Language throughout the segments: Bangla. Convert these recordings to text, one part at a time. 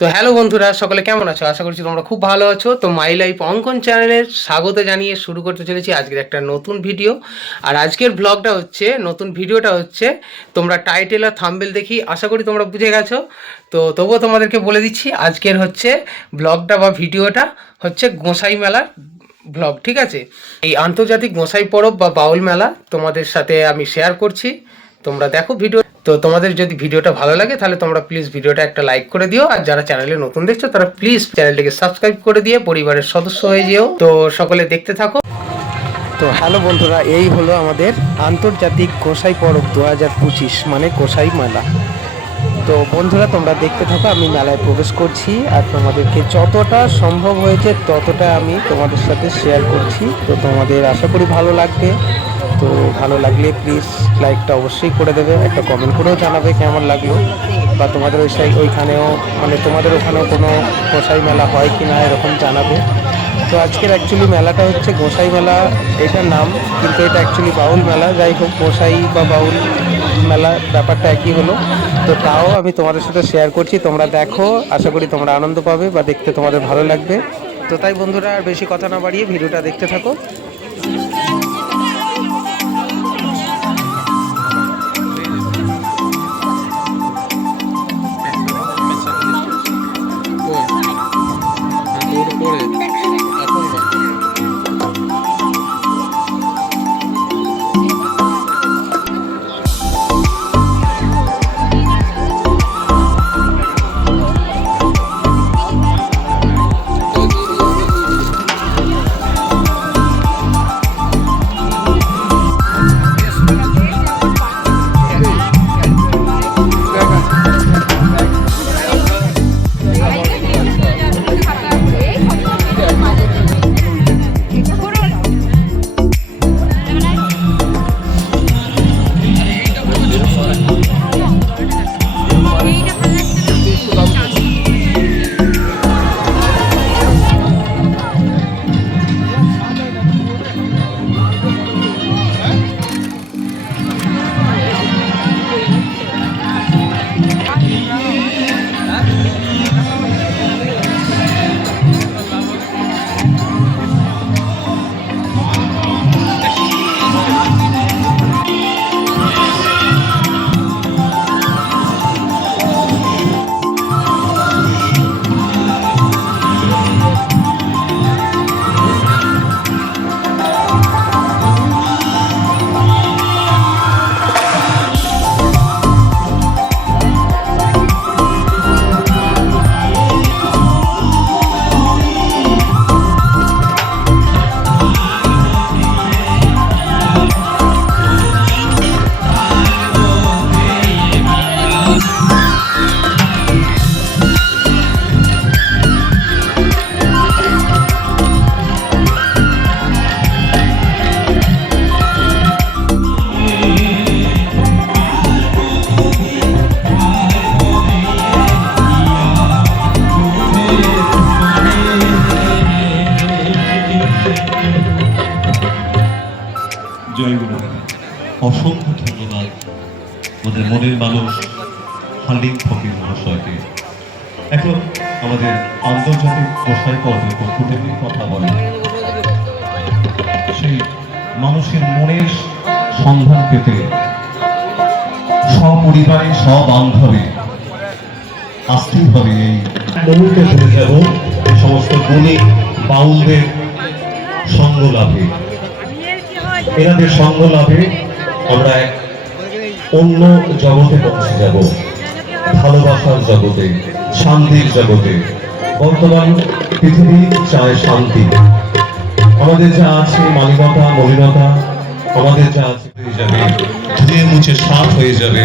তো হ্যালো বন্ধুরা, সকলে কেমন আছো? আশা করছি তোমরা খুব ভালো আছো। তো মাই লাইফ অঙ্কন চ্যানেলের স্বাগত জানিয়ে শুরু করতে চলেছি আজকের একটা নতুন ভিডিও আর আজকের ব্লগটা হচ্ছে, নতুন ভিডিওটা হচ্ছে, তোমরা টাইটেল আর থাম্বেল দেখি, আশা করি তোমরা বুঝে গেছো। তো তবুও তোমাদেরকে বলে দিচ্ছি, আজকের হচ্ছে ব্লগটা বা ভিডিওটা হচ্ছে গোঁসাই মেলার ব্লগ ঠিক আছে? এই আন্তর্জাতিক গোঁসাই পরব বা বাউল মেলা তোমাদের সাথে আমি শেয়ার করছি। তোমরা দেখো ভিডিও তো তোমাদের যদি ভিডিওটা ভালো লাগে, তাহলে তোমরা প্লিজ ভিডিওটা একটা লাইক করে দিও। আর যারা চ্যানেলে নতুন দেখছ, তারা প্লিজ চ্যানেলটিকে সাবস্ক্রাইব করে দিয়ে পরিবারের সদস্য হয়ে যেও। তো সকলে দেখতে থাকো। তো হ্যালো বন্ধুরা, এই হলো আমাদের আন্তর্জাতিক কোসাই পরব দু হাজার পঁচিশ মানে কোসাই মেলা। তো বন্ধুরা, তোমরা দেখতে থাকো, আমি মেলায় প্রবেশ করছি আর তোমাদেরকে যতটা সম্ভব হয়েছে ততটা আমি তোমাদের সাথে শেয়ার করছি। তো তোমাদের আশা করি ভালো লাগবে। তো ভালো লাগলে প্লিজ লাইকটা অবশ্যই করে দেবে। একটা কমেন্ট করেও জানাবে কেমন লাগল। বা তোমাদের ওই সাই ওইখানেও মানে তোমাদের ওখানেও কোনো গোসাই মেলা হয় কি না এরকম জানাবে। তো আজকের অ্যাকচুয়ালি মেলাটা হচ্ছে গোসাই মেলা। এটার নাম, কিন্তু এটা অ্যাকচুয়ালি বাউল মেলা। যাই হোক, গোসাই বা বাউল মেলা ব্যাপারটা একই হলো। তো তাও আমি তোমাদের সাথে শেয়ার করছি। তোমরা দেখো, আশা করি তোমরা আনন্দ পাবে বা দেখতে তোমাদের ভালো লাগবে। তো তাই বন্ধুরা, আর বেশি কথা না বাড়িয়ে ভিডিওটা দেখতে থাকো। অসংখ্য ধন্যবাদ। আমাদের মনের মানুষ হালিম ফকির মহাশয়কে। এখন আমাদের আন্তর্জাতিক গোসাই পর্বের পক্ষ থেকে কথা বলে। সেই মানুষের মনের সন্ধান পেতে সপরিবারে, সবান্ধবে আসতেই এই মুহূর্তে চলে যাব। সমস্ত গুণী বাউলদের সঙ্গ লাভে এনাদের সঙ্গ লাভে আমরা এক অন্য জগতে পৌঁছে যাব। ভালোবাসার জগতে, শান্তির জগতে। বর্তমান পৃথিবী চায় শান্তি। আমাদের যা আছে মালিনতা মলিনতা আমাদের যা আছে হয়ে যাবে। ধুয়ে মুছে সাফ হয়ে যাবে।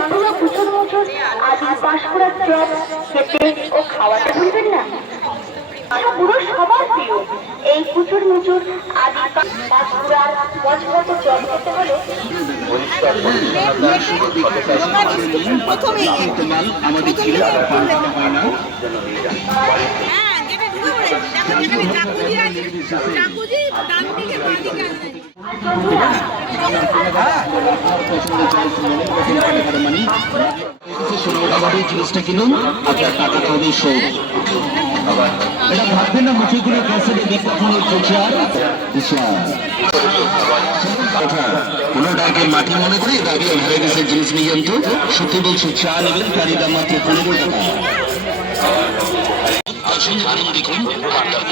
বাংলা কুচুর মুচুর আজ পাঁশকুড়ার চপ খেতে ও খাওয়াতে ভুলবেন না। আচ্ছা, পুরো সবার প্রিয় এই কুচুর মুচুর আদি পাঁশকুড়ার মজমতো চপ খেতে হলে। হ্যাঁ যেটা ঢুকে পড়ে দেখো যেখানে চাকুজি আছে চাকুজি ডান দিকে বাঁ দিকে আছে সোনাবাড়ি জিনিসটা কিনুন আপনার টাকাটা হবে না মুখেগুলো গ্যাসের বিজ্ঞাপন প্রচার কোনো ডাকে মাটি মনে করে ডাকে ভ্যারাইটিসের জিনিস নিয়ে জানতো সত্যি বলছি চা নেবেন তারই দাম মাত্র পনেরো টাকা আসুন দেখুন আপনার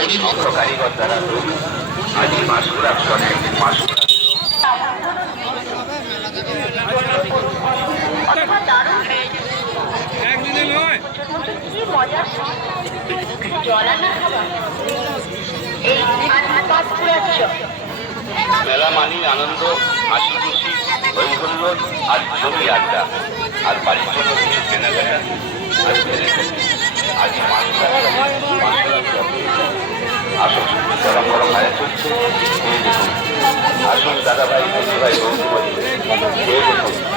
মনের কি মজার স্বাদ জল আনা খাবার এই আজ পাঁশকুড়ার চপ মেলা মানি আনন্দ, হাসি খুশি হই আর জমি আড্ডা। আর বাড়ির জন্য কিছু কেনাকাটা। আর আজ মাছ আসুন, গরম গরম চলছে। আসুন দাদা ভাই ভাই বন্ধু এই দেখুন